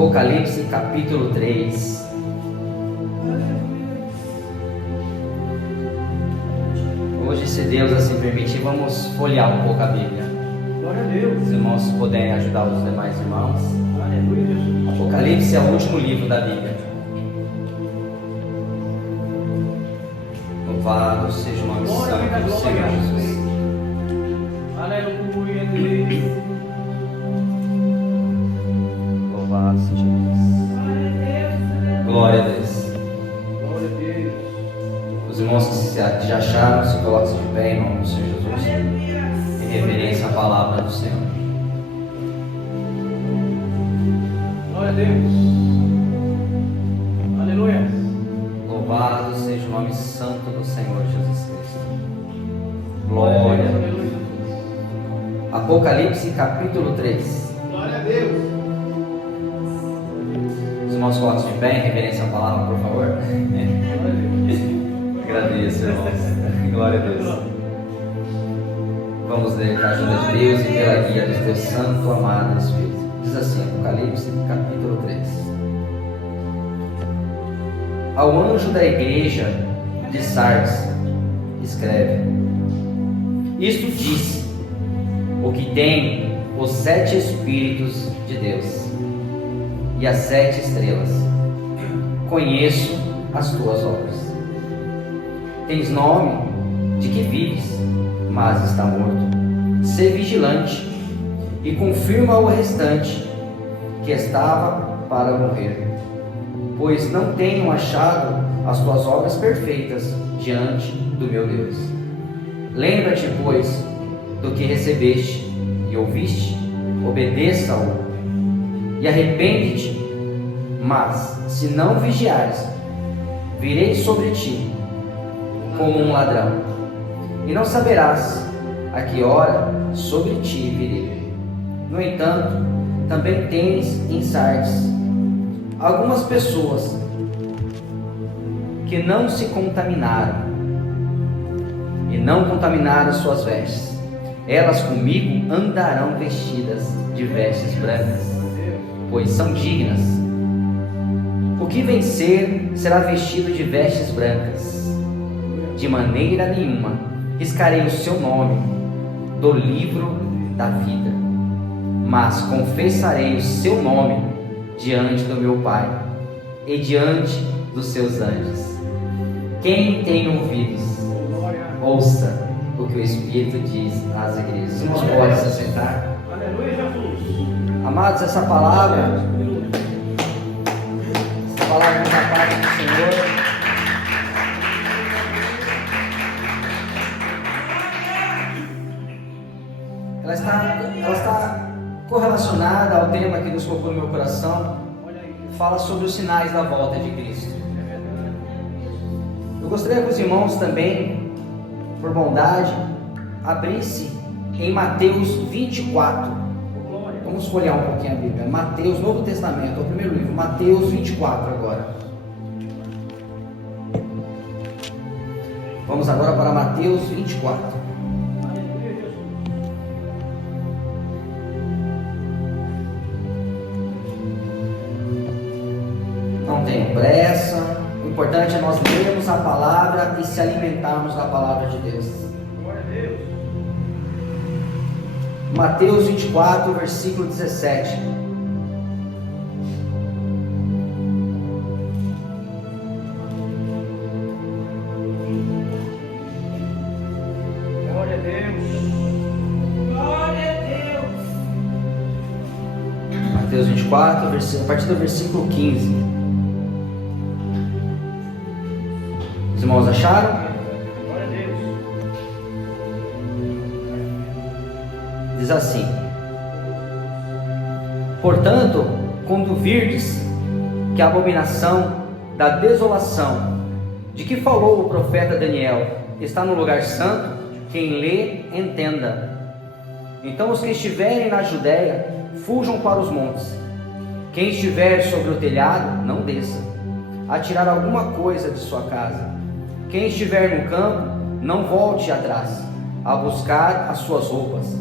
Apocalipse capítulo 3. Hoje, se Deus assim permitir, vamos folhear um pouco a Bíblia. Glória a Deus. Se irmãos puderem ajudar os demais irmãos. Aleluia. Apocalipse é o último livro da Bíblia. Louvado seja o nome santo do Senhor Jesus. Aleluia, Deus. Louvado seja Deus. Glória a Deus. Glória a Deus. Os irmãos que já acharam, se coloquem de pé em nome do Senhor Jesus. Em reverência à palavra do Senhor. Glória a Deus. Aleluia. Louvado seja o nome santo do Senhor Jesus Cristo. Glória a Deus. Apocalipse capítulo 3. Glória a Deus. Os irmãos coloquem de pé em reverência à palavra, por favor. Agradeço, irmãos. Glória a Deus. Vamos ler com a ajuda de Deus e pela guia do teu santo, amado Espírito. Diz assim, Apocalipse capítulo 3. Ao anjo da igreja de Sardes, escreve: Isto diz o que tem os 7 Espíritos de Deus e as 7 estrelas. Conheço as tuas obras. Tens nome de que vives, mas está morto. Sê vigilante e confirma o restante que estava para morrer, pois não tenho achado as tuas obras perfeitas diante do meu Deus. Lembra-te, pois, do que recebeste e ouviste, obedeça-o e arrepende-te. Mas, se não vigiares, virei sobre ti como um ladrão, e não saberás a que hora sobre ti virei. No entanto, também tens em Sardes algumas pessoas que não se contaminaram e não contaminaram suas vestes. Elas comigo andarão vestidas de vestes brancas, pois são dignas. O que vencer será vestido de vestes brancas. De maneira nenhuma riscarei o seu nome do livro da vida, mas confessarei o seu nome diante do meu Pai e diante dos seus anjos. Quem tem ouvidos, ouça o que o Espírito diz às igrejas. Irmãos, podem se sentar. Aleluia, Jesus. Amados, essa palavra vem da parte do Senhor. Ela está correlacionada ao tema que Deus colocou no meu coração. Fala sobre os sinais da volta de Cristo. Eu gostaria que os irmãos também, por bondade, abrissem em Mateus 24. Vamos folhear um pouquinho a Bíblia. Mateus, Novo Testamento, é o primeiro livro. Mateus 24 agora. Vamos agora para Mateus 24. Não tenham pressa. O importante é nós lermos a palavra e se alimentarmos da palavra de Deus. Glória a Deus. Mateus 24, versículo 17. Glória a Deus. Glória a Deus. Mateus 24, a partir do versículo 15. Os irmãos acharam? Glória a Deus. Diz assim: Portanto, quando virdes que a abominação da desolação, de que falou o profeta Daniel, está no lugar santo, quem lê, entenda. Então os que estiverem na Judéia, fujam para os montes. Quem estiver sobre o telhado, não desça a tirar alguma coisa de sua casa. Quem estiver no campo, não volte atrás a buscar as suas roupas.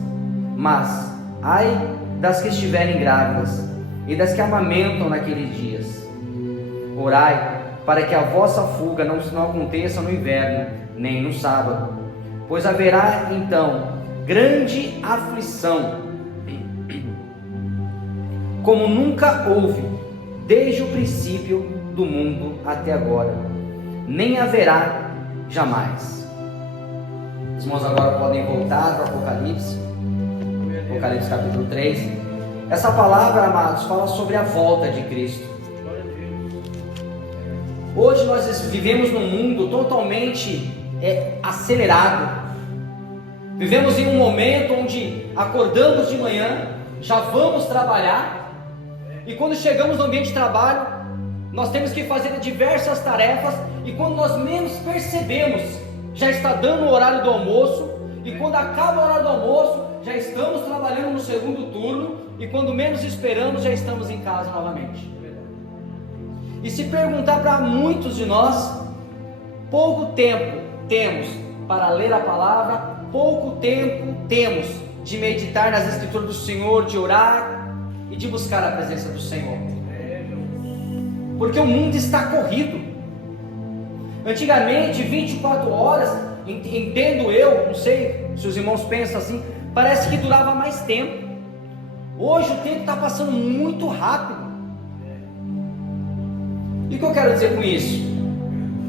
Mas ai das que estiverem grávidas e das que amamentam naqueles dias. Orai para que a vossa fuga não aconteça no inverno, nem no sábado, pois haverá então grande aflição, como nunca houve desde o princípio do mundo até agora, nem haverá jamais. Os irmãos agora podem voltar para o Apocalipse capítulo 3. Essa palavra, amados, fala sobre a volta de Cristo. Hoje nós vivemos num mundo totalmente acelerado. Vivemos em um momento onde acordamos de manhã, já vamos trabalhar, e quando chegamos no ambiente de trabalho, nós temos que fazer diversas tarefas, e quando nós menos percebemos, já está dando o horário do almoço, e quando acaba o horário do almoço, já estamos trabalhando no segundo turno, e quando menos esperamos, já estamos em casa novamente. E se perguntar para muitos de nós, pouco tempo temos para ler a palavra, pouco tempo temos de meditar nas escrituras do Senhor, de orar e de buscar a presença do Senhor, porque o mundo está corrido. Antigamente 24 horas, entendo eu, não sei se os irmãos pensam assim, parece que durava mais tempo. Hoje o tempo está passando muito rápido. E o que eu quero dizer com isso?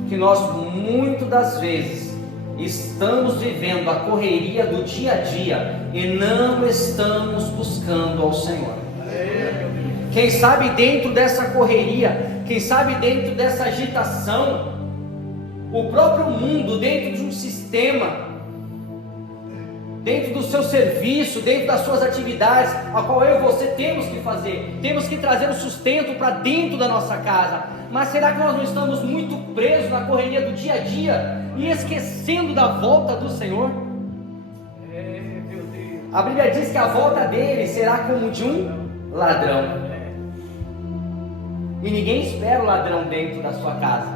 Que nós muitas das vezes estamos vivendo a correria do dia a dia e não estamos buscando ao Senhor. Quem sabe dentro dessa correria, quem sabe dentro dessa agitação, o próprio mundo, dentro de um sistema, dentro do seu serviço, dentro das suas atividades, a qual eu e você temos que fazer, temos que trazer o sustento para dentro da nossa casa. Mas será que nós não estamos muito presos na correria do dia a dia e esquecendo da volta do Senhor? A Bíblia diz que a volta dele será como de um ladrão, e ninguém espera o ladrão dentro da sua casa.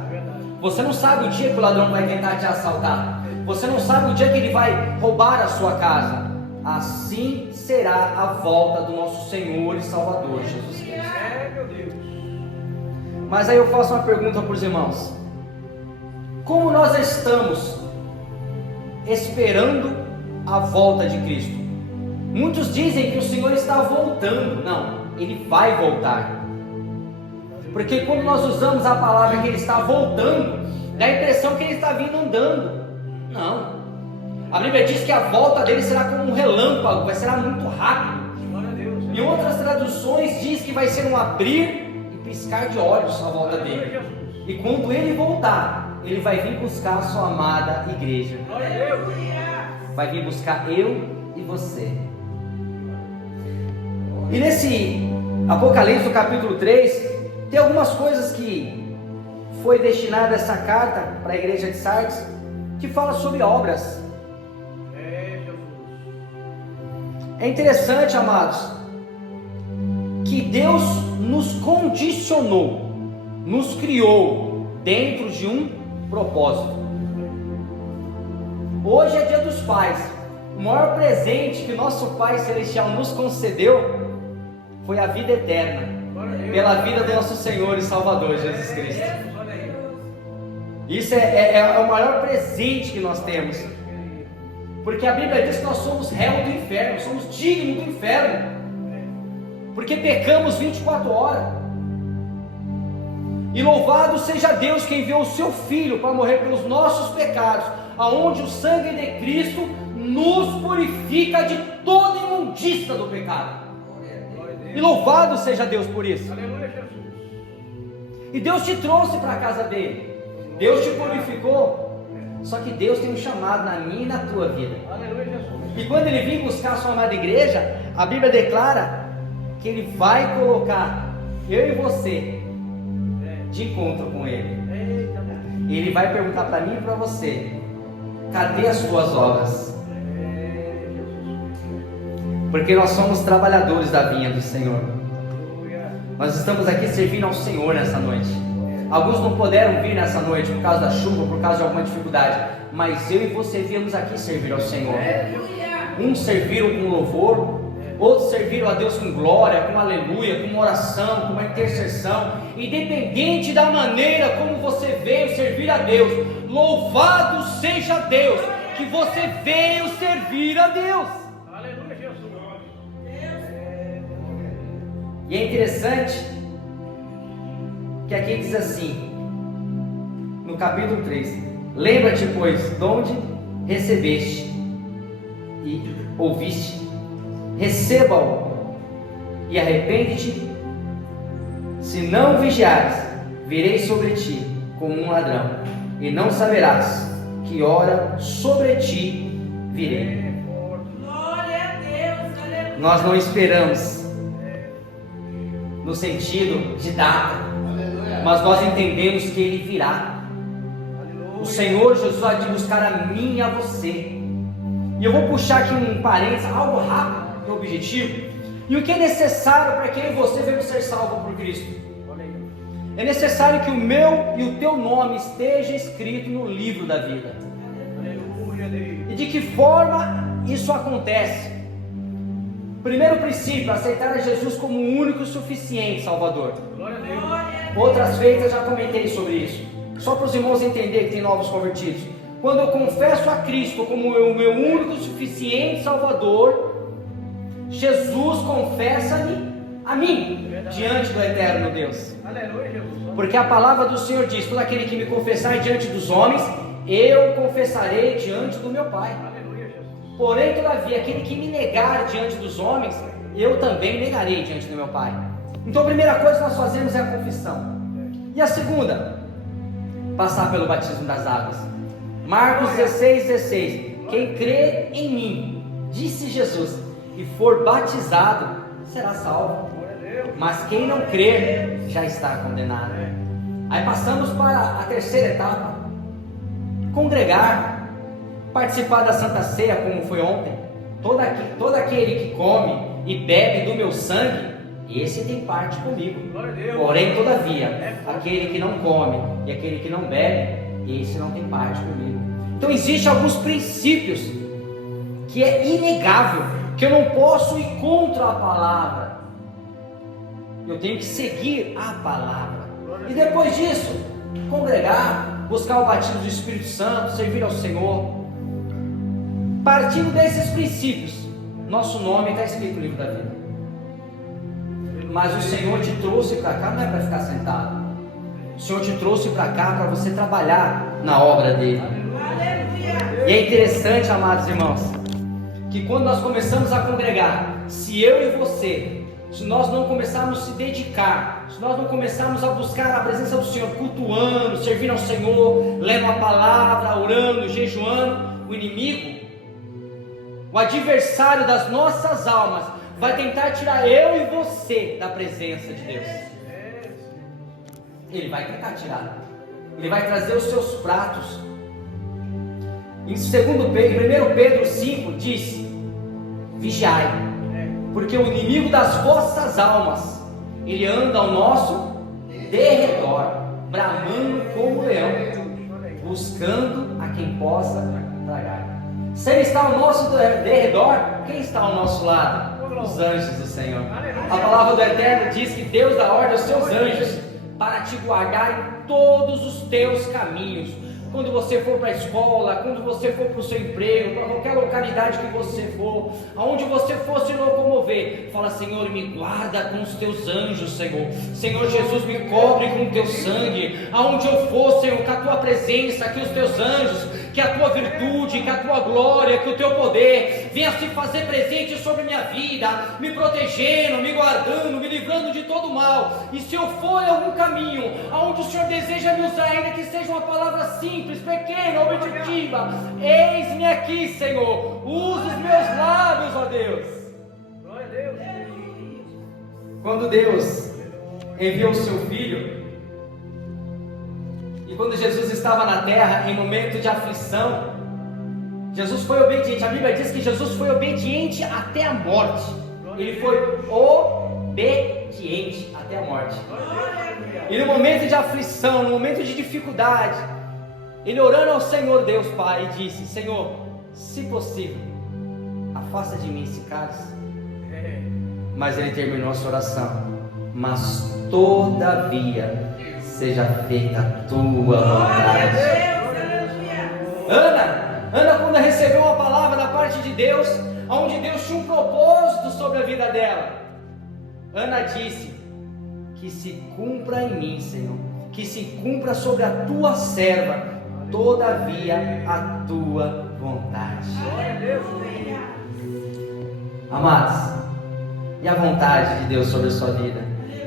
Você não sabe o dia que o ladrão vai tentar te assaltar, você não sabe o dia que ele vai roubar a sua casa. Assim será a volta do nosso Senhor e Salvador Jesus Cristo. Mas aí eu faço uma pergunta para os irmãos: como nós estamos esperando a volta de Cristo? Muitos dizem que o Senhor está voltando. Não, Ele vai voltar. Porque quando nós usamos a palavra que Ele está voltando, dá a impressão que Ele está vindo andando. Não, a Bíblia diz que a volta dele será como um relâmpago, será muito rápido. Em outras traduções diz que vai ser um abrir e piscar de olhos a volta dele. E quando ele voltar, ele vai vir buscar a sua amada igreja, vai vir buscar eu e você. E nesse Apocalipse, no capítulo 3, tem algumas coisas que foi destinada essa carta para a igreja de Sardes, que fala sobre obras. É interessante, amados, que Deus nos condicionou, nos criou dentro de um propósito. Hoje é dia dos pais. O maior presente que nosso Pai Celestial nos concedeu foi a vida eterna, pela vida do nosso Senhor e Salvador Jesus Cristo. Isso é o maior presente que nós temos, porque a Bíblia diz que nós somos réus do inferno, somos dignos do inferno, porque pecamos 24 horas. E louvado seja Deus que enviou o seu Filho para morrer pelos nossos pecados, aonde o sangue de Cristo nos purifica de toda imundícia do pecado. E louvado seja Deus por isso. E Deus te trouxe para a casa dele, Deus te purificou. Só que Deus tem um chamado na minha e na tua vida. E quando Ele vir buscar a sua amada igreja, a Bíblia declara que Ele vai colocar eu e você de encontro com Ele. E Ele vai perguntar para mim e para você: cadê as tuas obras? Porque nós somos trabalhadores da vinha do Senhor. Nós estamos aqui servindo ao Senhor nessa noite. Alguns não puderam vir nessa noite por causa da chuva, por causa de alguma dificuldade, mas eu e você viemos aqui servir ao Senhor. Uns serviram com louvor, outros serviram a Deus com glória, com aleluia, com uma oração, com uma intercessão. Independente da maneira como você veio servir a Deus, louvado seja Deus, que você veio servir a Deus. Aleluia, Jesus. E é interessante que aqui diz assim, no capítulo 3: lembra-te, pois, de onde recebeste e ouviste, receba-o e arrepende-te. Se não vigiares, virei sobre ti como um ladrão, e não saberás que hora sobre ti virei. Glória a Deus, aleluia. Nós não esperamos no sentido de data, mas nós entendemos que Ele virá. O Senhor Jesus vai de buscar a mim e a você. E eu vou puxar aqui um parênteses, algo rápido e objetivo. E o que é necessário para que eu e você venhamos ser salvos por Cristo? É necessário que o meu e o teu nome esteja escrito no livro da vida. E de que forma isso acontece? Primeiro princípio, aceitar Jesus como o único e suficiente Salvador. Glória a Deus. Outras vezes eu já comentei sobre isso, só para os irmãos entenderem que tem novos convertidos. Quando eu confesso a Cristo como o meu único e suficiente Salvador, Jesus confessa-me a mim, diante do eterno Deus. Aleluia, Jesus. Porque a palavra do Senhor diz: todo aquele que me confessar diante dos homens, eu confessarei diante do meu Pai. Aleluia, Jesus. Porém, todavia, aquele que me negar diante dos homens, eu também negarei diante do meu Pai. Então a primeira coisa que nós fazemos é a confissão. E a segunda, passar pelo batismo das águas. Marcos 16:16. Quem crê em mim, disse Jesus, e for batizado, será salvo. Mas quem não crer, já está condenado. Aí passamos para a terceira etapa: congregar, participar da Santa Ceia, como foi ontem. Todo aquele que come e bebe do meu sangue, esse tem parte comigo. Porém, todavia, aquele que não come e aquele que não bebe, esse não tem parte comigo. Então existem alguns princípios que é inegável, que eu não posso ir contra a palavra. Eu tenho que seguir a palavra. E depois disso, congregar, buscar o batismo do Espírito Santo, servir ao Senhor. Partindo desses princípios, nosso nome está escrito no livro da vida. Mas o Senhor te trouxe para cá não é para ficar sentado. O Senhor te trouxe para cá para você trabalhar na obra dele. Aleluia. E é interessante, amados irmãos, que quando nós começamos a congregar, se eu e você, se nós não começarmos a se dedicar, se nós não começarmos a buscar a presença do Senhor, cultuando, servindo ao Senhor, lendo a palavra, orando, jejuando, o inimigo, o adversário das nossas almas, vai tentar tirar eu e você da presença de Deus. Ele vai tentar tirar. Ele vai trazer os seus pratos. Em 1 Pedro 5 diz: vigiai, porque o inimigo das vossas almas, ele anda ao nosso derredor, bramando como leão, buscando a quem possa tragar. Se ele está ao nosso derredor, quem está ao nosso lado? Os anjos do Senhor. A palavra do Eterno diz que Deus dá ordem aos seus anjos para te guardar em todos os teus caminhos. Quando você for para a escola, quando você for para o seu emprego, para qualquer localidade que você for, aonde você for se locomover, fala: Senhor, me guarda com os teus anjos, Senhor. Senhor Jesus, me cobre com o teu sangue. Aonde eu for, Senhor, com a tua presença, que os teus anjos, que a tua virtude, que a tua glória, que o teu poder venha se fazer presente sobre minha vida, me protegendo, me guardando, me livrando de todo mal. E se eu for em algum caminho aonde o Senhor deseja me usar, ainda que seja uma palavra simples, pequena, objetiva, eis-me aqui, Senhor. Usa os meus lábios, ó Deus. Glória a Deus. Quando Deus enviou o seu Filho, e quando Jesus estava na terra em momento de aflição, Jesus foi obediente. A Bíblia diz que Jesus foi obediente até a morte. Ele foi obediente até a morte. E no momento de aflição, no momento de dificuldade, ele orando ao Senhor Deus Pai, disse: Senhor, se possível, afasta de mim esse cálice. Mas ele terminou a sua oração: mas todavia seja feita a tua vontade. Ana, quando recebeu uma palavra da parte de Deus, onde Deus tinha um propósito sobre a vida dela, Ana disse: que se cumpra em mim, Senhor, que se cumpra sobre a tua serva, todavia a tua vontade. Amados, e a vontade de Deus sobre a sua vida,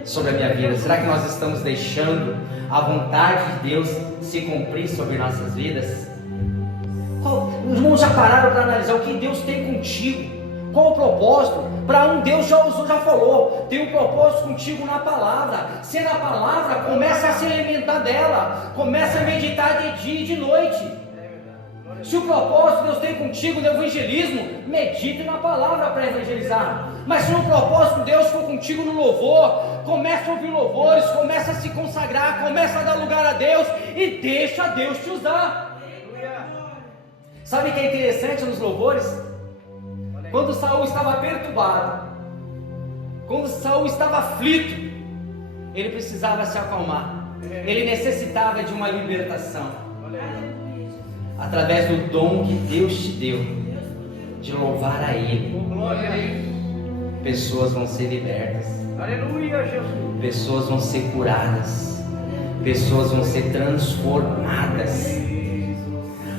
sobre a minha vida? Será que nós estamos deixando a vontade de Deus se cumprir sobre nossas vidas? Os irmãos já pararam para analisar o que Deus tem contigo? Qual o propósito? Para um, Deus já falou, tem um propósito contigo na palavra. Se é na palavra, começa a se alimentar dela, começa a meditar de dia e de noite. Se o propósito Deus tem contigo no evangelismo, medite na palavra para evangelizar. Mas se o propósito Deus for contigo no louvor, começa a ouvir louvores, começa a se consagrar, começa a dar lugar a Deus e deixa Deus te usar. Sabe o que é interessante nos louvores? Quando Saul estava perturbado, quando Saul estava aflito, ele precisava se acalmar, ele necessitava de uma libertação. Através do dom que Deus te deu, de louvar a Ele, pessoas vão ser libertas, pessoas vão ser curadas, pessoas vão ser transformadas.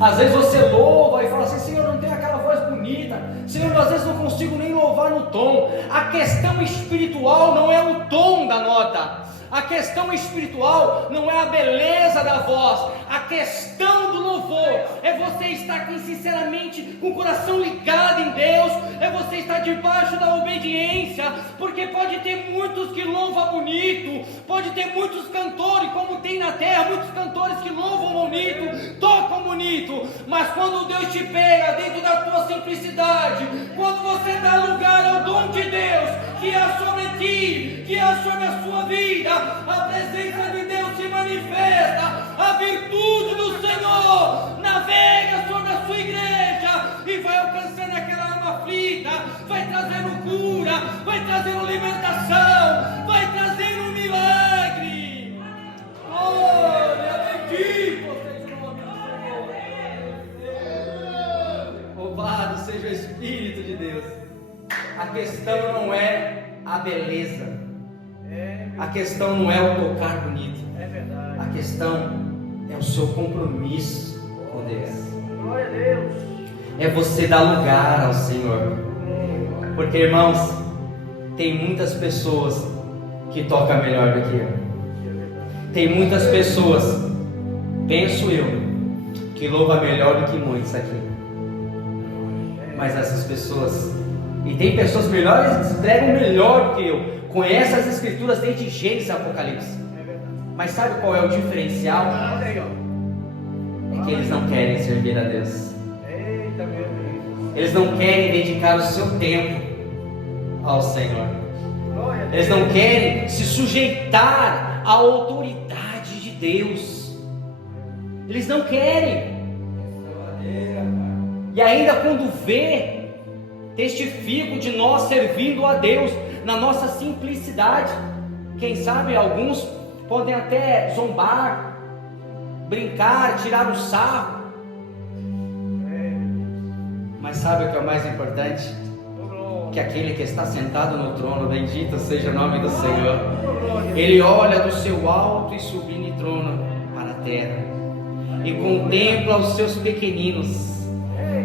Às vezes você louva e fala assim: Senhor, não tem aquela voz bonita, Senhor, às vezes não consigo nem louvar no tom. A questão espiritual não é o tom da nota, a questão espiritual não é a beleza da voz, a questão do louvor é você estar aqui sinceramente com o coração ligado em Deus, é você estar debaixo da obediência, porque pode ter muitos que louvam bonito, pode ter muitos cantores, como tem na terra, muitos cantores que louvam bonito, tocam bonito, mas quando Deus te pega dentro da tua simplicidade, quando você dá lugar ao dom de Deus, que é sobre ti, que é sobre a sua vida, a presença de Deus se manifesta, a virtude do Senhor navega sobre a sua igreja e vai alcançando aquela alma aflita, vai trazendo cura, vai trazendo libertação, vai trazendo um milagre. Glória, bendito seja o nome do Senhor. Louvado seja o Espírito de Deus. A questão não é a beleza, a questão não é o tocar bonito, a questão é o seu compromisso com Deus. Glória a Deus. É você dar lugar ao Senhor. Porque, irmãos, tem muitas pessoas que tocam melhor do que eu. Tem muitas pessoas, penso eu, que louvam melhor do que muitos aqui. Mas essas pessoas, e tem pessoas melhores, pregam melhor do que eu, conhecem as escrituras desde Gênesis e Apocalipse. Mas sabe qual é o diferencial? É que eles não querem servir a Deus. Eles não querem dedicar o seu tempo ao Senhor. Eles não querem se sujeitar à autoridade de Deus. Eles não querem. E ainda quando vê, testifico de nós servindo a Deus na nossa simplicidade. Quem sabe alguns podem até zombar, brincar, tirar o sarro. Mas sabe o que é o mais importante? Que aquele que está sentado no trono, bendito seja o nome do Senhor, Ele olha do seu alto e sublime trono para a terra e contempla os seus pequeninos,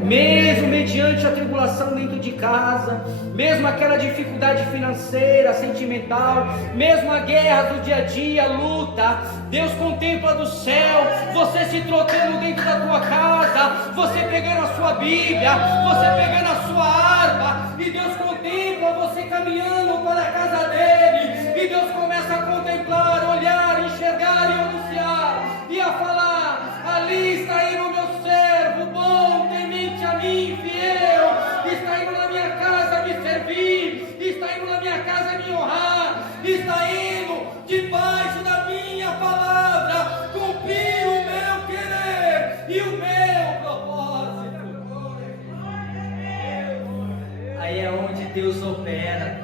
mesmo mediante a tribulação dentro de casa, mesmo aquela dificuldade financeira, sentimental, mesmo a guerra do dia a dia, luta, Deus contempla do céu, você se trocando dentro da tua casa, você pegando a sua Bíblia, você pegando a sua harpa, e Deus contempla você caminhando para a casa dele, e Deus começa a contemplar, olhar, enxergar e anunciar, e a falar: ali está indo o meu servo bom, temente a mim, fiel, está indo na minha casa me servir, está indo na minha casa me honrar, está indo debaixo da minha palavra cumprir o meu querer e o meu propósito. Aí é onde Deus opera.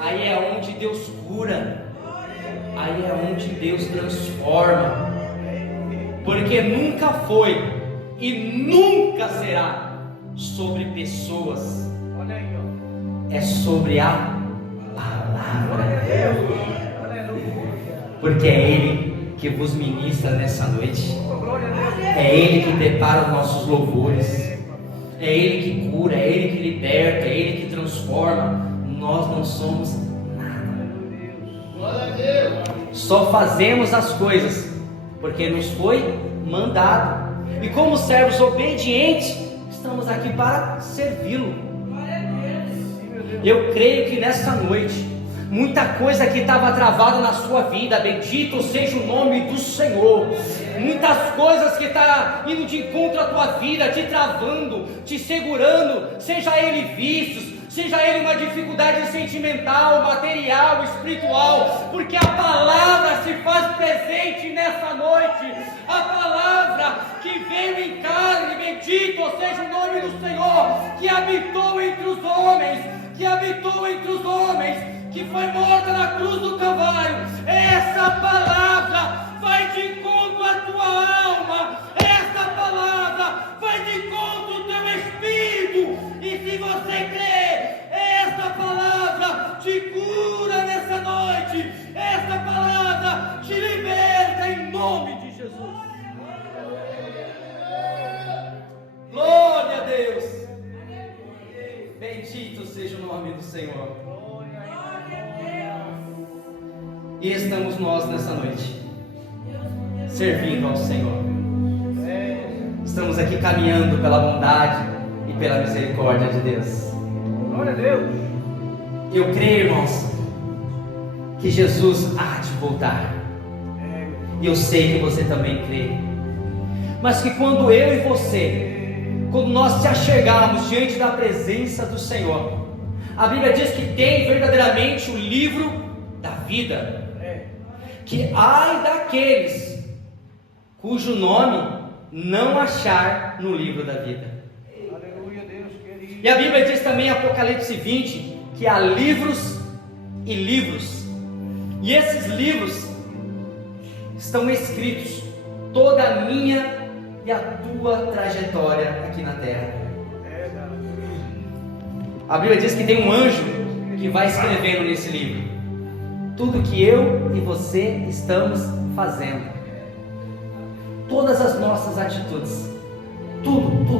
Aí é onde Deus cura. Aí é onde Deus transforma. Porque nunca foi e nunca será sobre pessoas. É sobre a palavra. Porque é Ele que vos ministra nessa noite. É Ele que prepara os nossos louvores. É Ele que cura, é Ele que liberta, é Ele que transforma. Nós não somos nada. Só fazemos as coisas porque nos foi mandado. E como servos obedientes, estamos aqui para servi-lo. Eu creio que nessa noite, muita coisa que estava travada na sua vida, bendito seja o nome do Senhor. Muitas coisas que estão indo de encontro à tua vida, te travando, te segurando, seja ele vícios, seja ele uma dificuldade sentimental, material, espiritual, porque a palavra se faz presente nessa noite. A palavra que veio em carne, bendito seja o nome do Senhor, que habitou entre os homens, que foi morta na cruz do Calvário. Essa palavra vai de encontro à tua alma. Essa palavra vai de encontro ao teu espírito. E se você crer, essa palavra te cura nessa noite. Essa palavra te liberta em nome de Jesus. Glória a Deus. Bendito seja o nome do Senhor. E estamos nós nessa noite, servindo ao Senhor. Estamos aqui caminhando pela bondade e pela misericórdia de Deus. Glória a Deus. Eu creio, irmãos, que Jesus há de voltar. E eu sei que você também crê. Mas que quando eu e você, quando nós te achegarmos diante da presença do Senhor, a Bíblia diz que tem verdadeiramente o livro da vida. Que ai daqueles cujo nome não achar no livro da vida. Aleluia, Deus querido. E a Bíblia diz também em Apocalipse 20 que há livros e livros. E esses livros estão escritos toda a minha e a tua trajetória aqui na terra. A Bíblia diz que tem um anjo que vai escrevendo nesse livro tudo que eu e você estamos fazendo, todas as nossas atitudes, tudo.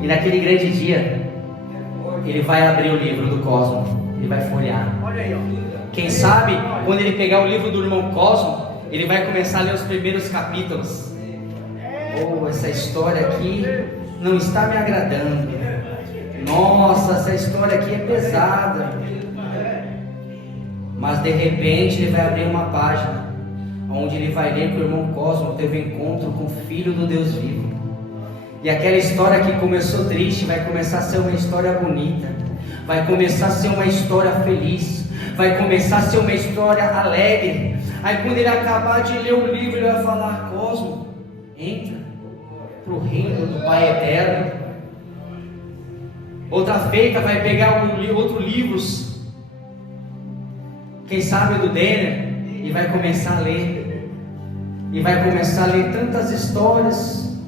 E naquele grande dia, ele vai abrir o livro do Cosmo, ele vai folhear. Olha aí, ó. Quem sabe, quando ele pegar o livro do irmão Cosmo, ele vai começar a ler os primeiros capítulos. Oh, essa história aqui não está me agradando. Nossa, essa história aqui é pesada. Mas de repente ele vai abrir uma página onde ele vai ler que o irmão Cosmo teve um encontro com o Filho do Deus vivo. E aquela história que começou triste vai começar a ser uma história bonita, vai começar a ser uma história feliz, vai começar a ser uma história alegre. Aí quando ele acabar de ler o livro, ele vai falar: Cosmo, entra para o reino do Pai Eterno. Outra feita vai pegar outro livros, quem sabe do Denner, e vai começar a ler. E vai começar a ler tantas histórias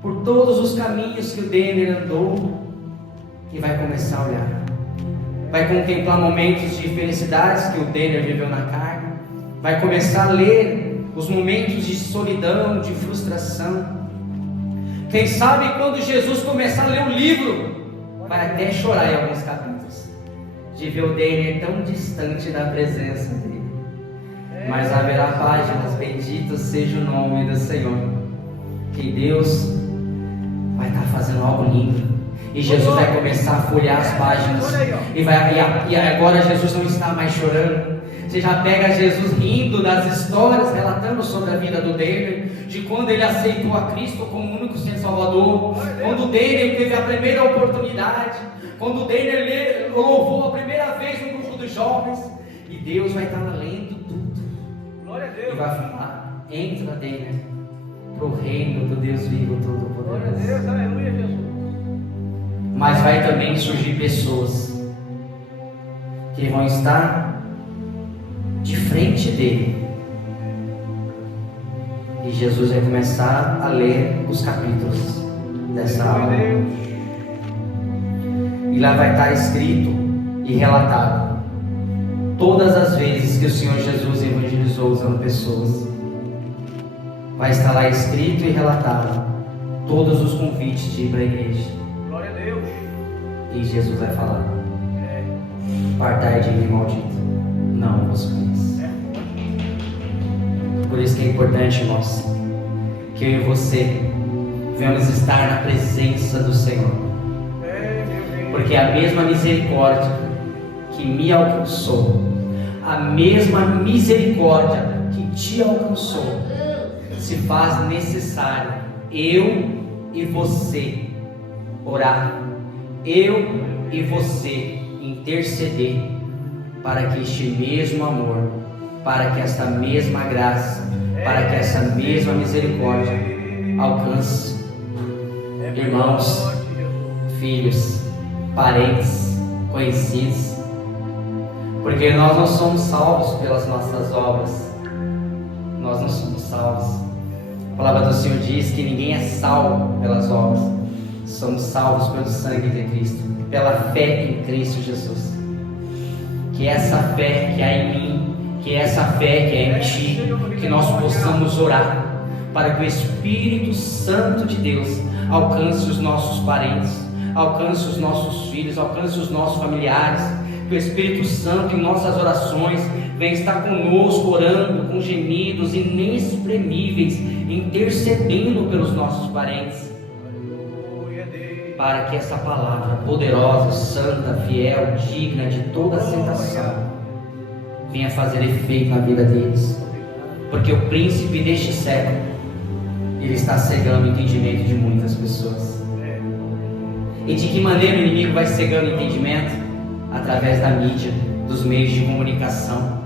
por todos os caminhos que o Denner andou, e vai começar a olhar. Vai contemplar momentos de felicidades que o Denner viveu na carne. Vai começar a ler os momentos de solidão, de frustração. Quem sabe quando Jesus começar a ler o livro, vai até chorar em alguns capítulos, de ver o Denner tão distante da presença dele. Mas haverá páginas, bendito seja o nome do Senhor, que Deus vai estar fazendo algo lindo. E Jesus vai começar a folhear as páginas. E agora Jesus não está mais chorando. Você já pega Jesus rindo das histórias, relatando sobre a vida do Denner, de quando ele aceitou a Cristo como único Senhor Salvador, quando o Denner teve a primeira oportunidade, quando o Denner louvou a primeira vez no grupo dos jovens. E Deus vai estar lendo tudo. Glória a Deus. E vai falar: entra, Denner, para o reino do Deus vivo Glória a Todo-Poderoso. Deus, aleluia, Jesus. Mas vai também surgir pessoas que vão estar de frente dele. E Jesus vai começar a ler os capítulos dessa aula. E lá vai estar escrito e relatado todas as vezes que o Senhor Jesus evangelizou usando pessoas. Vai estar lá escrito e relatado todos os convites de ir para a igreja. Glória a Deus. E Jesus vai falar: apartai de mim, maldito, não vos conheço. Por isso que é importante, irmãos, que eu e você venhamos estar na presença do Senhor. Porque a mesma misericórdia que me alcançou, a mesma misericórdia que te alcançou, se faz necessário eu e você orar, eu e você interceder, para que este mesmo amor, para que esta mesma graça, para que essa mesma misericórdia alcance irmãos, filhos, parentes, conhecidos. Porque nós não somos salvos pelas nossas obras. Nós não somos salvos. A palavra do Senhor diz que ninguém é salvo pelas obras. Somos salvos pelo sangue de Cristo, pela fé em Cristo Jesus. Que essa fé que há em mim, que essa fé que é em ti, que nós possamos orar para que o Espírito Santo de Deus alcance os nossos parentes, alcance os nossos filhos, alcance os nossos familiares. Que o Espírito Santo em nossas orações venha estar conosco, orando com gemidos inexprimíveis, intercedendo pelos nossos parentes, para que essa palavra poderosa, santa, fiel, digna de toda aceitação venha fazer efeito na vida deles. Porque o príncipe deste século, ele está cegando o entendimento de muitas pessoas. E de que maneira o inimigo vai cegando o entendimento? Através da mídia, dos meios de comunicação.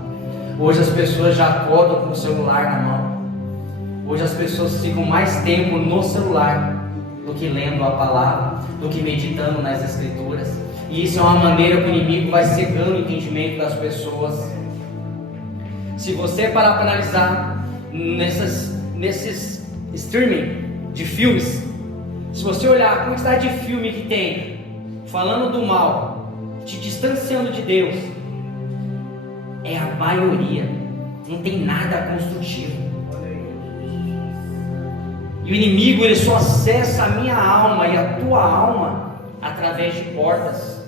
Hoje as pessoas já acordam com o celular na mão. Hoje as pessoas ficam mais tempo no celular do que lendo a palavra, do que meditando nas escrituras. E isso é uma maneira que o inimigo vai cegando o entendimento das pessoas. Se você parar para analisar nesses streaming de filmes, se você olhar a quantidade de filme que tem falando do mal, te distanciando de Deus, é a maioria, não tem nada construtivo. E o inimigo, ele só acessa a minha alma e a tua alma através de portas.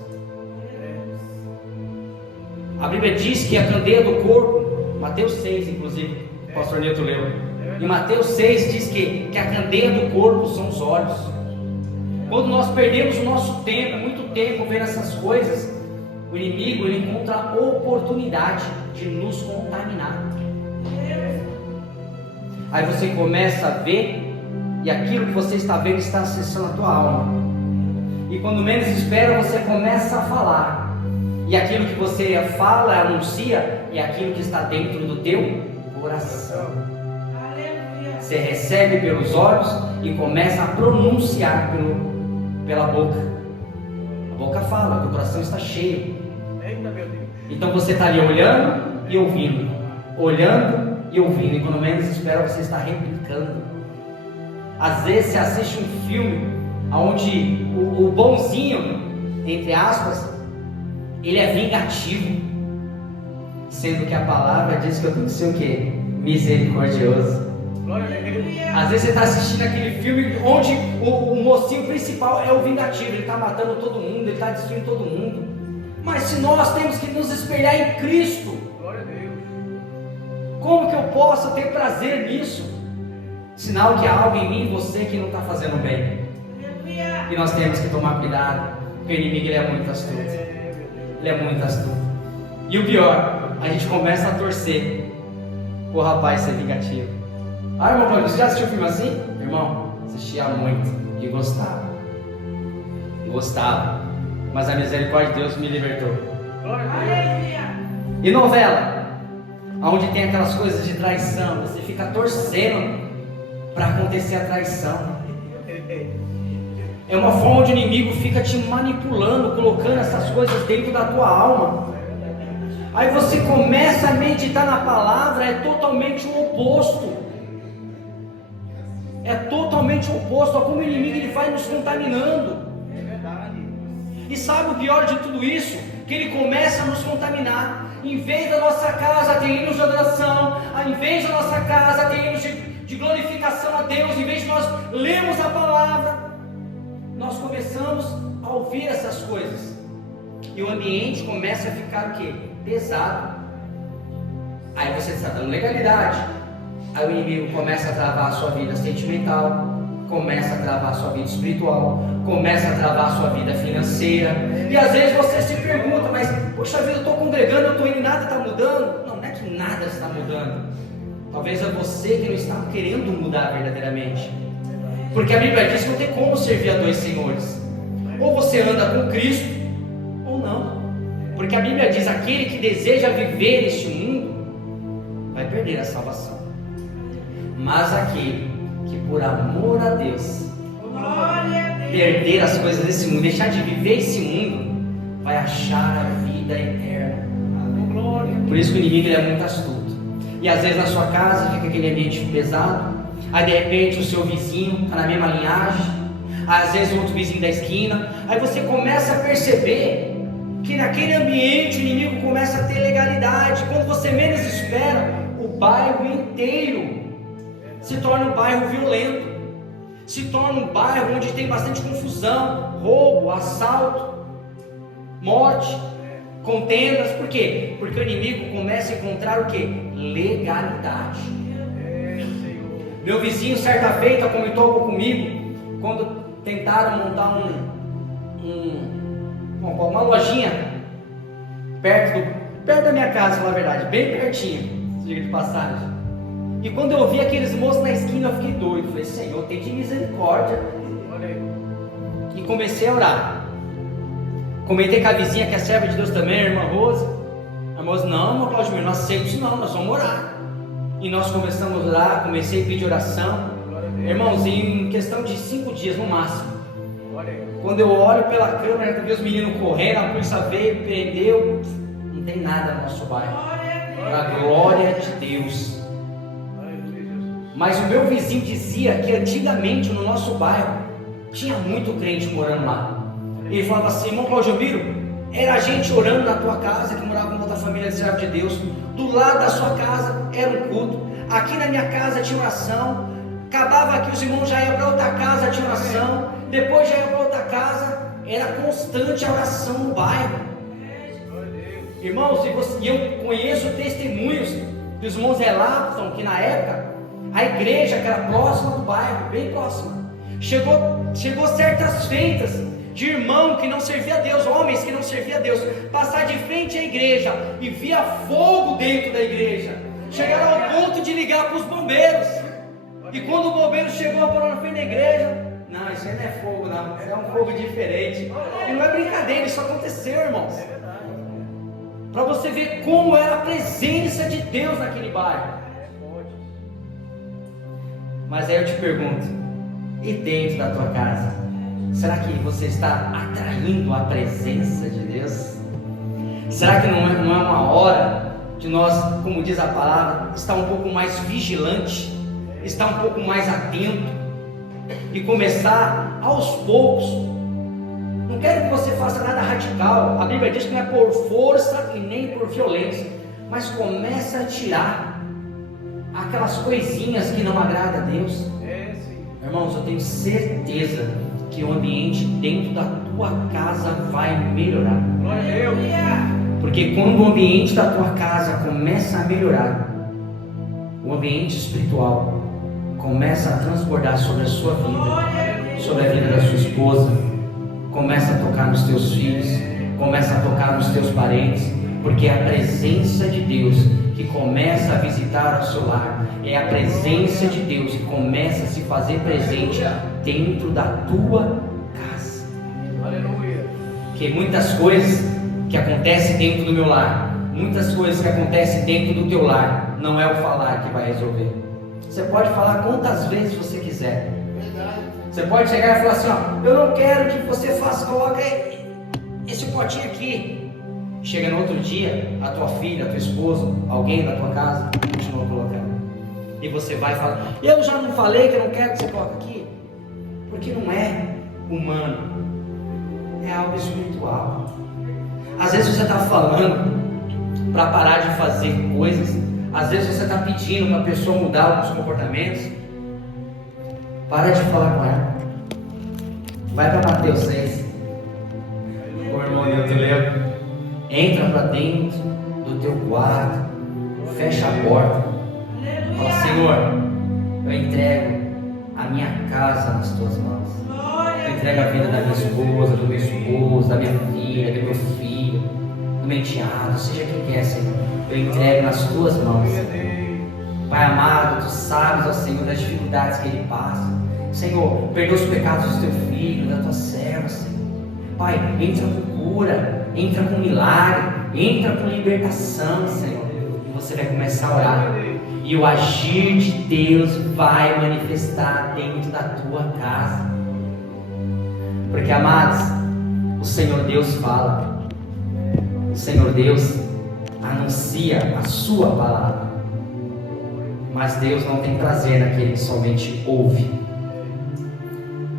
A Bíblia diz que a candeia do corpo, Mateus 6 inclusive, o pastor Neto leu, em Mateus 6 diz que a candeia do corpo são os olhos. Quando nós perdemos o nosso tempo, muito tempo vendo essas coisas, o inimigo, ele encontra a oportunidade de nos contaminar. Aí você começa a ver, e aquilo que você está vendo está acessando a tua alma. E quando menos espera, você começa a falar. E aquilo que você fala, anuncia, é aquilo que está dentro do teu coração. Você recebe pelos olhos e começa a pronunciar pela boca. A boca fala, o coração está cheio. Então você está ali olhando e ouvindo, olhando e ouvindo, e quando menos espera, você está replicando. Às vezes você assiste um filme onde o bonzinho, entre aspas, ele é vingativo, sendo que a palavra diz que eu tenho que ser o quê? Misericordioso. Às vezes você está assistindo aquele filme onde o mocinho principal é o vingativo, ele está matando todo mundo, ele está destruindo todo mundo. Mas se nós temos que nos espelhar em Cristo, como que eu posso ter prazer nisso? Sinal que há algo em mim e você que não está fazendo bem. E nós temos que tomar cuidado, porque o inimigo, ele é muito astuto. Ele é muito astuto. E o pior, a gente começa a torcer o rapaz ser vingativo. Ah, irmão Cláudio, você já assistiu um filme assim? Irmão, assistia muito e gostava. Mas a misericórdia de Deus me libertou. E novela, onde tem aquelas coisas de traição, você fica torcendo para acontecer a traição. É uma forma onde o inimigo fica te manipulando, colocando essas coisas dentro da tua alma. Aí você começa a meditar na palavra, é totalmente o oposto. É totalmente o oposto a como o inimigo ele vai nos contaminando. É verdade. E sabe o pior de tudo isso? Que ele começa a nos contaminar. Em vez da nossa casa ter hinos de adoração, em vez da nossa casa ter hinos de glorificação a Deus, em vez de nós lermos a palavra, nós começamos a ouvir essas coisas. E o ambiente começa a ficar o quê? Pesado. Aí você está dando legalidade. Aí o inimigo começa a travar a sua vida sentimental, começa a travar a sua vida espiritual, começa a travar a sua vida financeira. E às vezes você se pergunta, mas poxa vida, eu estou congregando, eu estou indo e nada está mudando. Não é que nada está mudando. Talvez é você que não está querendo mudar verdadeiramente. Porque a Bíblia diz que não tem como servir a dois senhores. Ou você anda com Cristo, ou não. Porque a Bíblia diz, aquele que deseja viver neste mundo, vai perder a salvação. Mas aquele que por amor a Deus, perder as coisas desse mundo, deixar de viver esse mundo, vai achar a vida eterna. Por isso que o inimigo ele é muito astuto. E às vezes na sua casa fica aquele ambiente pesado. Aí de repente o seu vizinho está na mesma linhagem, às vezes o outro vizinho da esquina. Aí você começa a perceber que naquele ambiente o inimigo começa a ter legalidade. Quando você menos espera, o bairro inteiro se torna um bairro violento, se torna um bairro onde tem bastante confusão, roubo, assalto, morte, contendas. Por quê? Porque o inimigo começa a encontrar o quê? Legalidade. Meu vizinho certa feita comentou algo comigo, quando tentaram montar uma lojinha perto da minha casa, na verdade, bem pertinho, diga de passagem. E quando eu vi aqueles moços na esquina, eu fiquei doido. Falei, Senhor, tem de misericórdia. E comecei a orar. Comentei com a vizinha, que é serva de Deus também, a irmã Rosa. A irmã Rosa, não, irmão Claudimir, nós aceitamos isso não, nós vamos orar. E nós começamos a orar, comecei a pedir oração. Irmãos, em questão de 5 dias no máximo. Quando eu olho pela câmera, eu vi os meninos correndo, a polícia veio, prendeu. Não tem nada no nosso bairro. Para a glória de Deus. Mas o meu vizinho dizia que antigamente no nosso bairro tinha muito crente morando lá. Ele falava assim, irmão Claudimiro, era gente orando na tua casa, que morava com outra família de servo de Deus. Do lado da sua casa era um culto. Aqui na minha casa tinha oração. Acabava aqui, os irmãos já iam para outra casa, tinha oração. Depois já iam para outra casa. Era constante a oração no bairro. Irmãos, e eu conheço testemunhos que os irmãos relatam que na época a igreja, que era próxima do bairro, bem próxima, chegou certas feitas de irmão que não servia a Deus, homens que não serviam a Deus, passar de frente à igreja e via fogo dentro da igreja. Chegaram ao ponto de ligar para os bombeiros. E quando o bombeiro chegou na frente da igreja, não, isso aí não é fogo não, é um fogo diferente. E não é brincadeira, isso aconteceu, irmãos. Para você ver como era a presença de Deus naquele bairro. Mas aí eu te pergunto, e dentro da tua casa? Será que você está atraindo a presença de Deus? Será que não é uma hora de nós, como diz a palavra, estar um pouco mais vigilante, estar um pouco mais atento e começar aos poucos? Não quero que você faça nada radical. A Bíblia diz que não é por força e nem por violência, mas começa a tirar aquelas coisinhas que não agradam a Deus. Irmãos, eu tenho certeza que o ambiente dentro da tua casa vai melhorar. Glória a Deus. Porque quando o ambiente da tua casa começa a melhorar, o ambiente espiritual começa a transbordar sobre a sua vida, sobre a vida da sua esposa, começa a tocar nos teus filhos, começa a tocar nos teus parentes, porque é a presença de Deus que começa a visitar o seu lar, é a presença de Deus que começa a se fazer presente dentro da tua casa. Aleluia. Porque muitas coisas que acontecem dentro do meu lar, muitas coisas que acontecem dentro do teu lar, não é o falar que vai resolver. Você pode falar quantas vezes você quiser. Você pode chegar e falar assim, ó, eu não quero que você faça, coloca esse potinho aqui. Chega no outro dia, a tua filha, a tua esposa, alguém da tua casa, continua colocando. E você vai falar, eu já não falei que eu não quero que você coloque aqui. Porque não é humano, é algo espiritual. Às vezes você está falando para parar de fazer coisas. Às vezes você está pedindo para a pessoa mudar alguns comportamentos. Para de falar com ela. Vai para Mateus 6. Ô irmão, eu te levo. Entra para dentro do teu quarto. Fecha a porta. Fala, Senhor, eu entrego a minha casa nas tuas mãos. Eu entrego a vida da minha esposa, do meu esposo, da minha filha, do meu filho, do meu enteado, seja quem quer, Senhor. Eu entrego nas tuas mãos. Pai amado, tu sabes, ó Senhor, das dificuldades que ele passa. Senhor, perdoa os pecados do teu filho, da tua serva, Senhor. Pai, entra com cura, entra com milagre, entra com libertação, Senhor. E você vai começar a orar. E o agir de Deus vai manifestar dentro da tua casa. Porque, amados, o Senhor Deus fala. O Senhor Deus anuncia a sua palavra. Mas Deus não tem prazer naquele que somente ouve.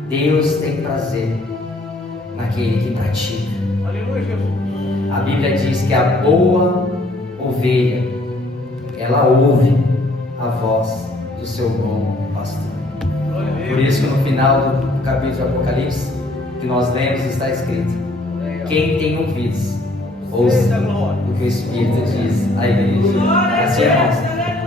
Deus tem prazer naquele que pratica. Aleluia, Jesus. A Bíblia diz que a boa ovelha, ela ouve a voz do seu bom pastor. Por isso que no final do capítulo do Apocalipse que nós lemos está escrito: quem tem ouvidos, ouça o que o Espírito diz à igreja. Assim,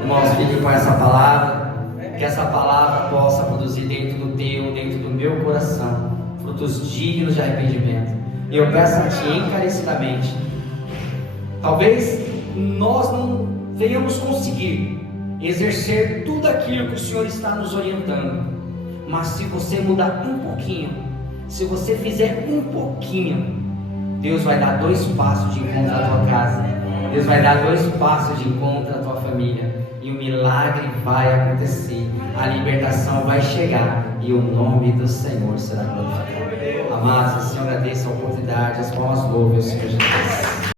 irmãos, fiquem com essa palavra, que essa palavra possa produzir dentro do teu, dentro do meu coração, frutos dignos de arrependimento. E eu peço a Ti encarecidamente, talvez nós não venhamos conseguir exercer tudo aquilo que o Senhor está nos orientando, mas se você mudar um pouquinho, se você fizer um pouquinho, Deus vai dar 2 passos de encontro à tua casa, Deus vai dar 2 passos de encontro à tua família, e o milagre vai acontecer, a libertação vai chegar, e o nome do Senhor será glorificado. Amados, o Senhor agradeça a oportunidade, as palmas louvem o Senhor Jesus.